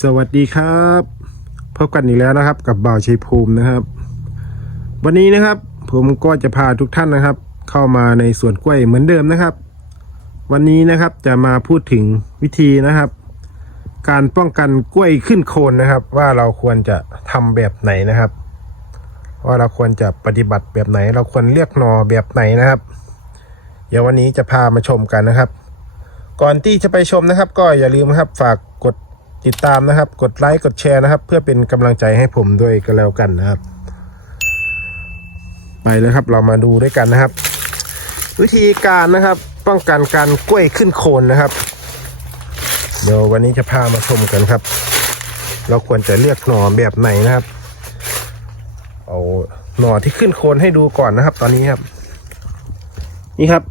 สวัสดีครับพบกันอีกแล้วนะครับ กับบ่าวชัยภูมินะครับ วันนี้นะครับ ผมก็จะพาทุกท่านนะครับ เข้ามาในสวนกล้วยเหมือนเดิมนะครับ วันนี้นะครับจะมาพูดถึงวิธีนะครับ การป้องกันกล้วยขึ้นโคนนะครับ ว่าเราควรจะทำแบบไหนนะครับ ว่าเราควรจะปฏิบัติแบบไหน เราควรเลือกหนอแบบไหนนะครับ เดี๋ยววันนี้จะพามาชมกันนะครับก่อนที่จะไปชมนะครับ ก็อย่าลืมครับฝาก ติดตามนะครับ กดไลค์กดแชร์นะครับ เพื่อเป็นกำลังใจให้ผมด้วยก็แล้วกันนะครับ ไปเลยครับเรามาดูด้วยกันนะครับ วิธีการนะครับป้องกันการกล้วยขึ้นโคนนะครับ เดี๋ยววันนี้จะพามาชมกันครับ เราควรจะเลือกหน่อแบบไหนนะครับ เอาหน่อที่ขึ้นโคนให้ดูก่อนนะครับ ตอนนี้ครับ นี่ครับ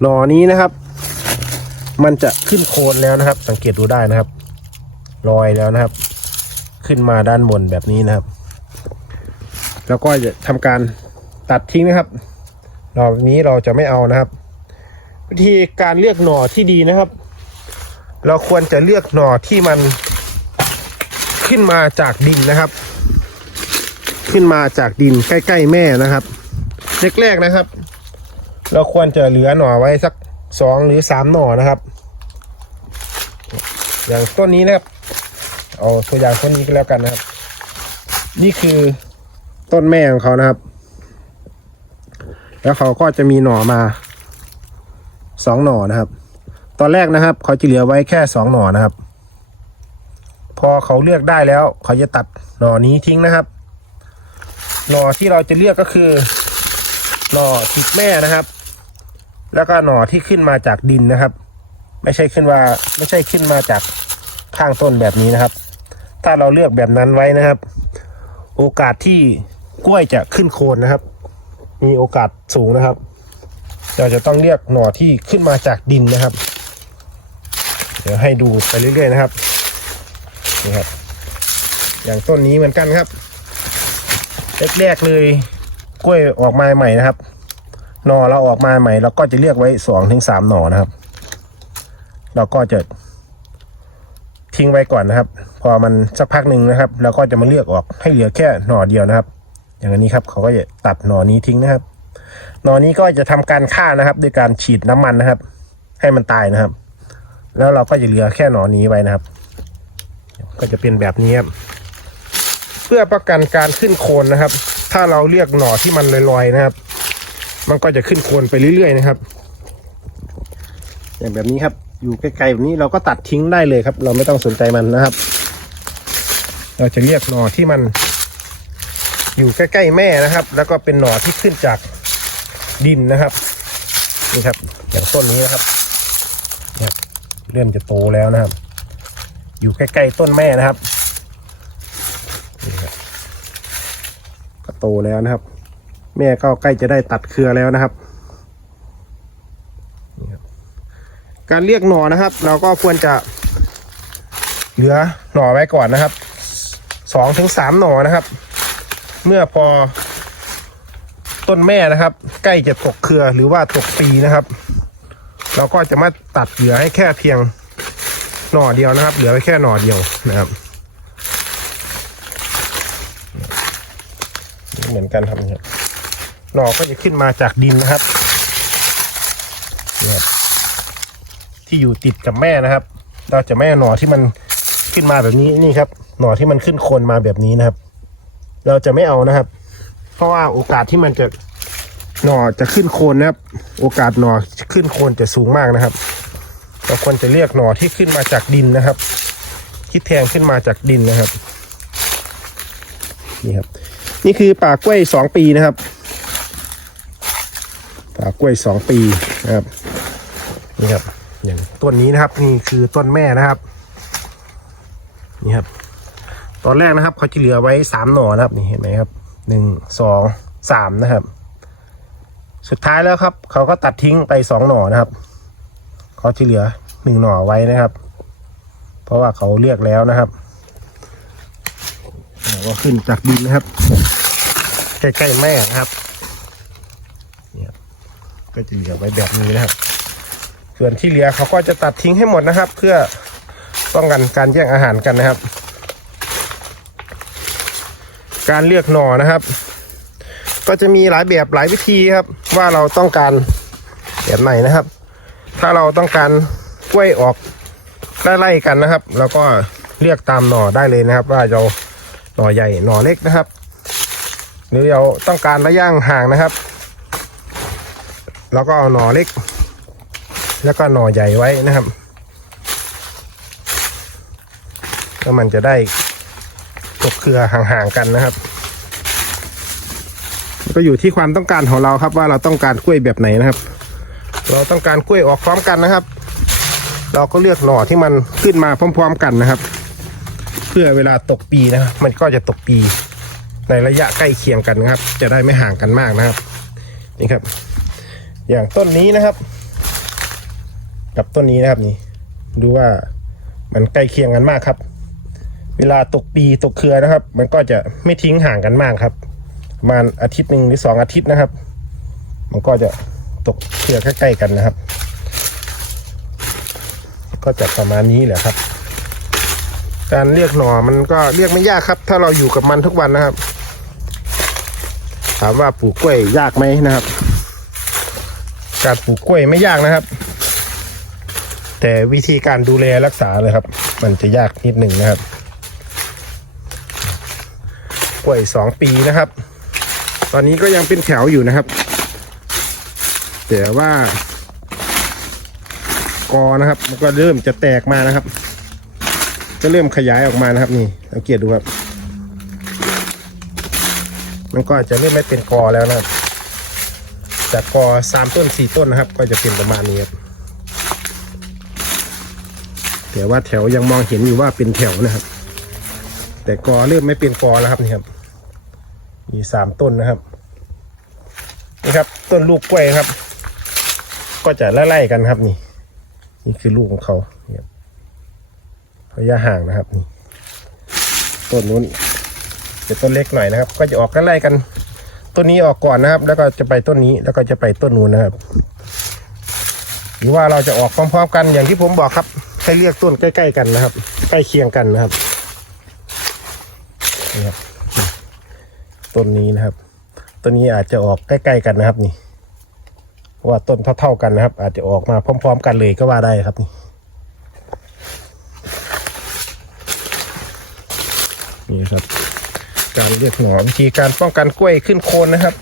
หน่อนี้นะครับ มันจะขึ้นโคนแล้วนะครับ สังเกตดูได้นะครับลอยแล้วนะครับ ขึ้นมาด้านบนแบบนี้นะครับ แล้วก็จะทำการตัดทิ้งนะครับหน่อแบบนี้เราจะไม่เอานะครับ วิธีการเลือกหน่อที่ดีนะครับ เราควรจะเลือกหน่อที่มันขึ้นมาจากดินนะครับ ขึ้นมาจากดินใกล้ ๆ แม่นะครับแรกๆนะครับ เราควรจะเหลือหน่อไว้สัก สองหรือสามหน่อนะครับ อย่างต้นนี้นะครับ เอาตัวอย่างต้นนี้ก็แล้วกันนะครับ นี่คือต้นแม่ของเขานะครับ แล้วเขาก็จะมีหน่อมาสองหน่อนะครับ ตอนแรกนะครับ เขาจะเหลือไว้แค่สองหน่อนะครับ พอเขาเลือกได้แล้ว เขาจะตัดหน่อนี้ทิ้งนะครับ หน่อที่เราจะเลือกก็คือ หน่อติดแม่นะครับ แล้วก็หน่อที่ขึ้นมาจากดินนะครับ ไม่ใช่ขึ้นว่าไม่ใช่ขึ้นมาจากข้างต้นแบบนี้นะครับ ถ้าเราเลือกแบบนั้นไว้นะครับ โอกาสที่กล้วยจะขึ้นโคนนะครับ มีโอกาสสูงนะครับ เราจะต้องเลือกหน่อที่ขึ้นมาจากดินนะครับ เดี๋ยวให้ดูไปเรื่อยๆนะครับนี่ครับ อย่างต้นนี้เหมือนกันครับแรกๆเลยกล้วยออกมาใหม่นะครับ หน่อเราออกมาใหม่เราก็จะเลือกไว้สองถึงสามหน่อนะครับ เราก็จะทิ้งไว้ก่อนนะครับ พอมันสักพักหนึ่งนะครับเราก็จะมาเลือกออกให้เหลือแค่หน่อเดียวนะครับ อย่างนี้ครับเขาก็จะตัดหน่อนี้ทิ้งนะครับ หน่อนี้ก็จะทำการฆ่านะครับด้วยการฉีดน้ำมันนะครับ ให้มันตายนะครับ แล้วเราก็จะเหลือแค่หน่อนี้ไว้นะครับ ก็จะเป็นแบบนี้ครับเพื่อประกันการขึ้นโคนนะครับ ถ้าเราเลือกหน่อที่มันลอยๆนะครับ มันก็จะขึ้นโคนไปเรื่อยๆนะครับ อย่างแบบนี้ครับ อยู่ไกลๆแบบนี้เราก็ตัดทิ้งได้เลยครับ เราไม่ต้องสนใจมันนะครับ เราจะเรียกหน่อที่มัน อยู่ใกล้ๆแม่นะครับ แล้วก็เป็นหน่อที่ขึ้นจากดินนะครับนี่ครับ อย่างต้นนี้นะครับเนี่ยเริ่มจะโตแล้วนะครับ อยู่ใกล้ๆต้นแม่นะครับนี่ครับก็โตแล้วนะครับ แม่ก็ใกล้จะได้ตัดเครือแล้วนะครับ การเรียกหน่อนะครับ เราก็ควรจะเหลือหน่อไว้ก่อนนะครับสองถึงสามหน่อนะครับ เมื่อพอต้นแม่นะครับ ใกล้จะตกเครือหรือว่าตกปีนะครับ เราก็จะมาตัดเหลือให้แค่เพียงหน่อเดียวนะครับ เหลือไว้แค่หน่อเดียวนะครับเหมือนกันครับ หน่อก็จะขึ้นมาจากดินนะครับ ที่อยู่ติดกับแม่นะครับเราจะไม่หน่อที่มันขึ้นมาแบบนี้นี่ครับ หน่อที่มันขึ้นโคนมาแบบนี้นะครับ เราจะไม่เอานะครับ เพราะว่าโอกาสที่มันจะหน่อจะขึ้นโคนนะครับ โอกาสหน่อขึ้นโคนจะสูงมากนะครับเราควรจะเรียกหน่อที่ขึ้นมาจากดินนะครับ ที่แทงขึ้นมาจากดินนะครับ นี่ครับ นี่คือป่ากล้วยสองปีนะครับ กล้วยสองปีนะครับนี่ครับอย่างต้นนี้นะครับนี่คือต้นแม่นะครับนี่ครับ ตอนแรกนะครับเขาจะเหลือไว้สามหน่อนะครับนี่เห็นไหมครับหนึ่งสองสามนะครับ สุดท้ายแล้วครับ เขาก็ตัดทิ้งไปสองหน่อนะครับเขาจะเหลือหนึ่งหน่อไว้นะครับ เพราะว่าเขาเลือกแล้วนะครับหน่อก็ขึ้นจากดินนะครับใกล้ๆแม่นะครับเนี่ย ก็จะเหลือไว้แบบนี้นะครับ ส่วนที่เหลือเขาก็จะตัดทิ้งให้หมดนะครับ เพื่อป้องกันการแย่งอาหารกันนะครับ การเลือกหน่อนะครับ ก็จะมีหลายแบบหลายวิธีครับ ว่าเราต้องการแบบไหนนะครับ ถ้าเราต้องการกล้วยออกไล่ๆกันนะครับ แล้วก็เลือกตามหน่อได้เลยนะครับ ว่าเราหน่อใหญ่หน่อเล็กนะครับ หรือเราต้องการระยะห่างนะครับ แล้วก็เอาหน่อเล็ก แล้วก็หน่อใหญ่ไว้นะครับแล้วมันจะได้ตกเครือห่างๆกันนะครับ ก็อยู่ที่ความต้องการของเราครับว่าเราต้องการกล้วยแบบไหนนะครับ เราต้องการกล้วยออกพร้อมกันนะครับ เราก็เลือกหน่อที่มันขึ้นมาพร้อม ๆ กันนะครับ เพื่อเวลาตกปีนะครับมันก็จะตกปีในระยะใกล้เคียงกันนะครับ จะได้ไม่ห่างกันมากนะครับ นี่ครับ อย่างต้นนี้นะครับ กับต้นนี้นะครับนี่ ดูว่ามันใกล้เคียงกันมากครับ เวลาตกปีตกเครือนะครับ มันก็จะไม่ทิ้งห่างกันมากครับประมาณอาทิตย์หนึ่งหรือสองอาทิตย์นะครับ มันก็จะตกเครือใกล้ๆกันนะครับ ก็จะประมาณนี้แหละครับ การเลือกหน่อมันก็เลือกไม่ยากครับ ถ้าเราอยู่กับมันทุกวันนะครับ ถามว่าปลูกกล้วยยากไหมนะครับ การปลูกกล้วยไม่ยากนะครับ แต่วิธีการดูแลรักษาเลยครับ มันจะยากนิดหนึ่งนะครับ กล้วยสองปีนะครับ ตอนนี้ก็ยังเป็นแถวอยู่นะครับ แต่ว่ากอนะครับ มันก็เริ่มจะแตกมานะครับ ก็เริ่มขยายออกมานะครับ นี่สังเกตดูครับ มันก็จะเริ่มไม่เป็นกอแล้วนะครับ จากกอสามต้นสี่ต้นนะครับ ก็จะเป็นประมาณนี้ครับแต่ว่าแถวยังมองเห็นอยู่ว่าเป็นแถวนะครับ แต่กอเริ่มไม่เป็นกอแล้วครับนี่ครับ มีสามต้นนะครับนี่ครับ ต้นลูกกล้วยครับ ก็จะไล่ๆกันครับนี่ นี่คือลูกของเขาเนี่ยระยะห่างนะครับนี่ต้นนู้นจะต้นเล็กหน่อยนะครับ ก็จะออกไล่กัน ต้นนี้ออกก่อนนะครับ แล้วก็จะไปต้นนี้แล้วก็จะไปต้นนู้นนะครับ หรือว่าเราจะออกพร้อมๆกันอย่างที่ผมบอกครับให้เลือกต้นใกล้ ๆ กันนะครับ ใกล้เคียงกันนะครับนี่ครับต้นนี้นะครับต้นนี้อาจจะออกใกล้ ๆ กันนะครับ นี่ว่าต้นเท่าๆกันนะครับ อาจจะออกมาพร้อม ๆ กันเลยก็ว่าได้ครับนี่นี่ครับ การเลือกหน่อวิธีการป้องกันกล้วยขึ้นโคนนะครับ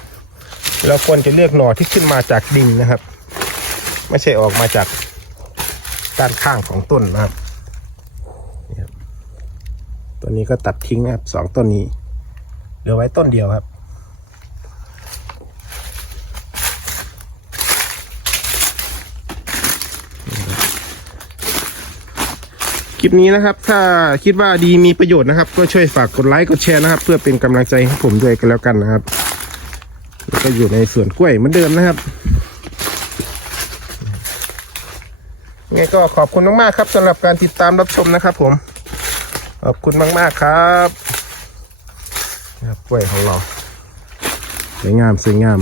เราควรจะเลือกหน่อที่ขึ้นมาจากดินนะครับ ไม่ใช่ออกมาจากด้านข้างของต้นนะครับนี่ครับต้นนี้ก็ตัดทิ้งนะครับสองต้นนี้เหลือไว้ต้นเดียวครับ ลิปนี้นะครับ ถ้าคิดว่าดีมีประโยชน์นะครับ ก็ช่วยฝากกดไลค์กดแชร์นะครับ เพื่อเป็นกำลังใจให้ผมด้วยกันแล้วกันนะครับแล้วก็อยู่ในสวนกล้วยเหมือนเดิมนะครับงไงก็ขอบคุณมากๆครับสำหรับการติดตามรับชมนะครับ ผมขอบคุณมากๆครับนะครับกล้วยของเราสวยงามสวยงาม